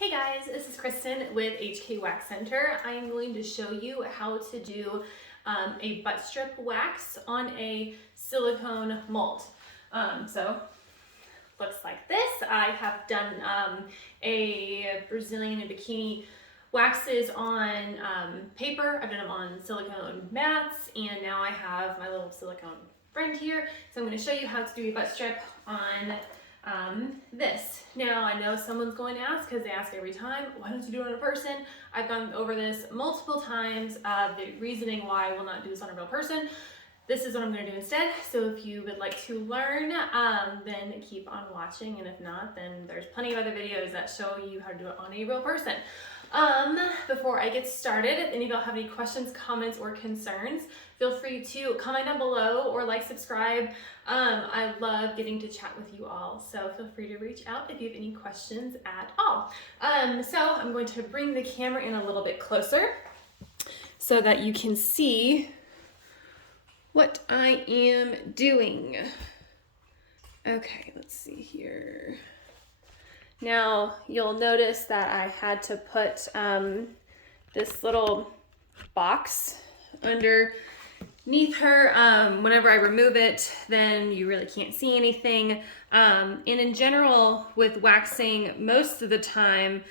Hey guys, this is Kristen with HK Wax Center. I am going to show you how to do a butt strip wax on a silicone mold. So looks like this. I have done a Brazilian and bikini waxes on paper. I've done them on silicone mats, and now I have my little silicone friend here. So I'm going to show you how to do a butt strip on this. Now I know someone's going to ask, because they ask every time, why don't you do it on a person? I've gone over this multiple times, the reasoning why I will not do this on a real person. This is what I'm going to do instead. So if you would like to learn, then keep on watching, and if not, then there's plenty of other videos that show you how to do it on a real person. Before I get started, if any of y'all have any questions, comments, or concerns, feel free to comment down below or like, subscribe. I love getting to chat with you all, so feel free to reach out if you have any questions at all. So I'm going to bring the camera in a little bit closer so that you can see what I am doing. Okay, let's see here. Now, you'll notice that I had to put this little box underneath her. Whenever I remove it, then you really can't see anything. And in general, with waxing, most of the time,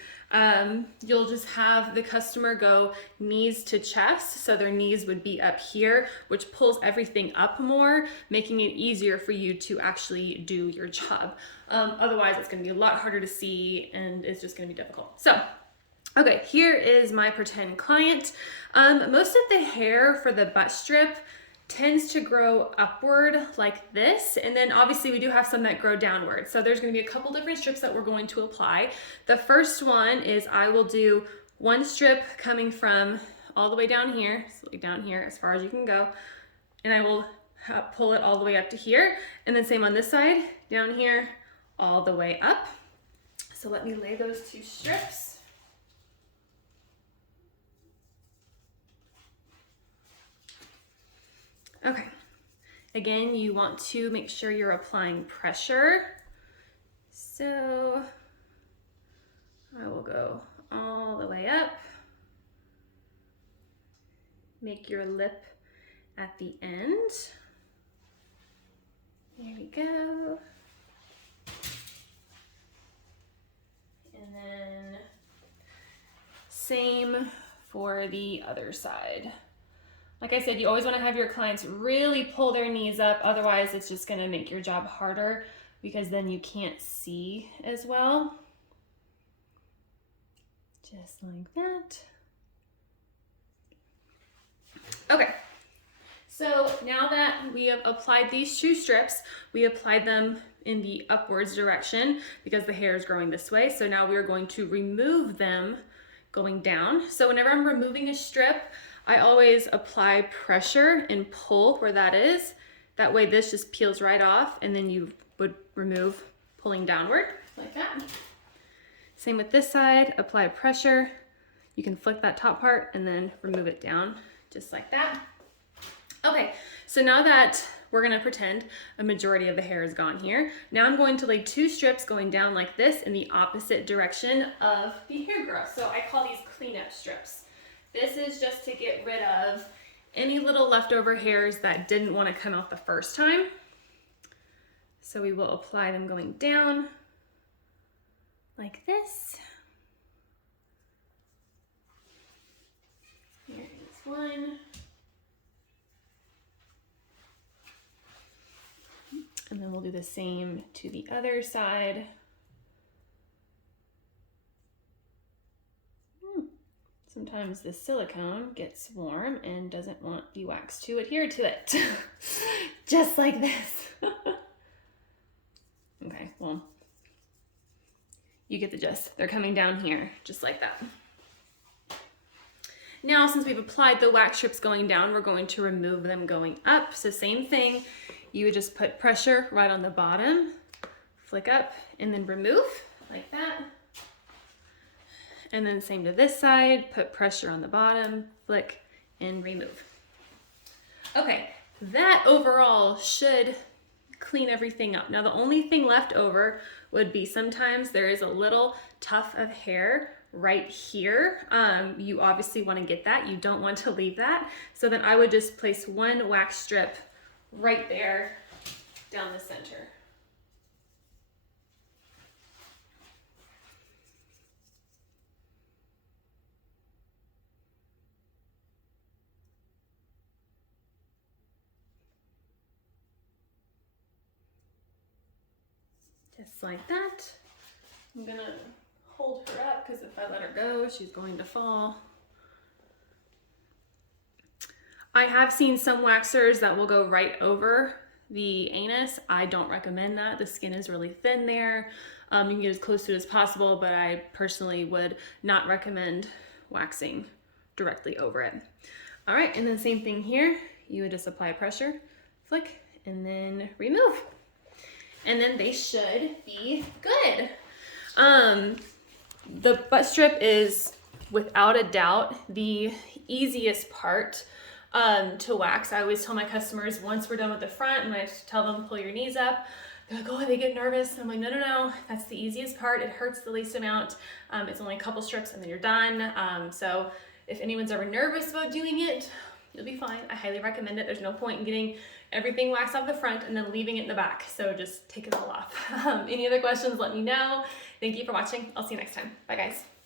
you'll just have the customer go knees to chest, so their knees would be up here, which pulls everything up more, making it easier for you to actually do your job. Otherwise, it's going to be a lot harder to see, and it's just going to be difficult. So, okay, here is my pretend client. Most of the hair for the butt strip tends to grow upward like this, and then obviously we do have some that grow downward. So there's going to be a couple different strips that we're going to apply. The first one is I will do one strip coming from all the way down here, so down here as far as you can go, and I will pull it all the way up to here, and then same on this side, down here, all the way up. So let me lay those two strips. Okay, again, you want to make sure you're applying pressure. So I will go all the way up. Make your lip at the end. There we go. And then same for the other side. Like I said, you always want to have your clients really pull their knees up, otherwise it's just going to make your job harder because then you can't see as well. Just like that. Okay, so now that we have applied these two strips, we applied them in the upwards direction because the hair is growing this way. So now we are going to remove them going down. So whenever I'm removing a strip, I always apply pressure and pull where that is. That way this just peels right off, and then you would remove pulling downward like that. Same with this side, apply pressure. You can flick that top part and then remove it down just like that. Okay, so now that we're gonna pretend a majority of the hair is gone here, now I'm going to lay two strips going down like this in the opposite direction of the hair growth. So I call these cleanup strips. This is just to get rid of any little leftover hairs that didn't want to come out the first time. So we will apply them going down like this. Here is one. And then we'll do the same to the other side. Sometimes the silicone gets warm and doesn't want the wax to adhere to it. Just like this. Okay, well, you get the gist. They're coming down here, just like that. Now, since we've applied the wax strips going down, we're going to remove them going up. So same thing, you would just put pressure right on the bottom, flick up, and then remove, like that. And then same to this side, put pressure on the bottom, flick, and remove. Okay, that overall should clean everything up. Now the only thing left over would be sometimes there is a little tuft of hair right here. You obviously want to get that. You don't want to leave that. So then I would just place one wax strip right there down the center. Just like that. I'm gonna hold her up because if I let her go, she's going to fall. I have seen some waxers that will go right over the anus. I don't recommend that. The skin is really thin there. You can get as close to it as possible, but I personally would not recommend waxing directly over it. All right, and then same thing here. You would just apply pressure, flick, and then remove. And then they should be good. The butt strip is without a doubt the easiest part to wax. I always tell my customers once we're done with the front and I tell them pull your knees up, they're like, oh, they get nervous. I'm like, no, that's the easiest part. It hurts the least amount. It's only a couple strips and then you're done. So if anyone's ever nervous about doing it, you'll be fine. I highly recommend it. There's no point in getting everything waxed off the front and then leaving it in the back. So just take it all off. Any other questions, let me know. Thank you for watching. I'll see you next time. Bye guys.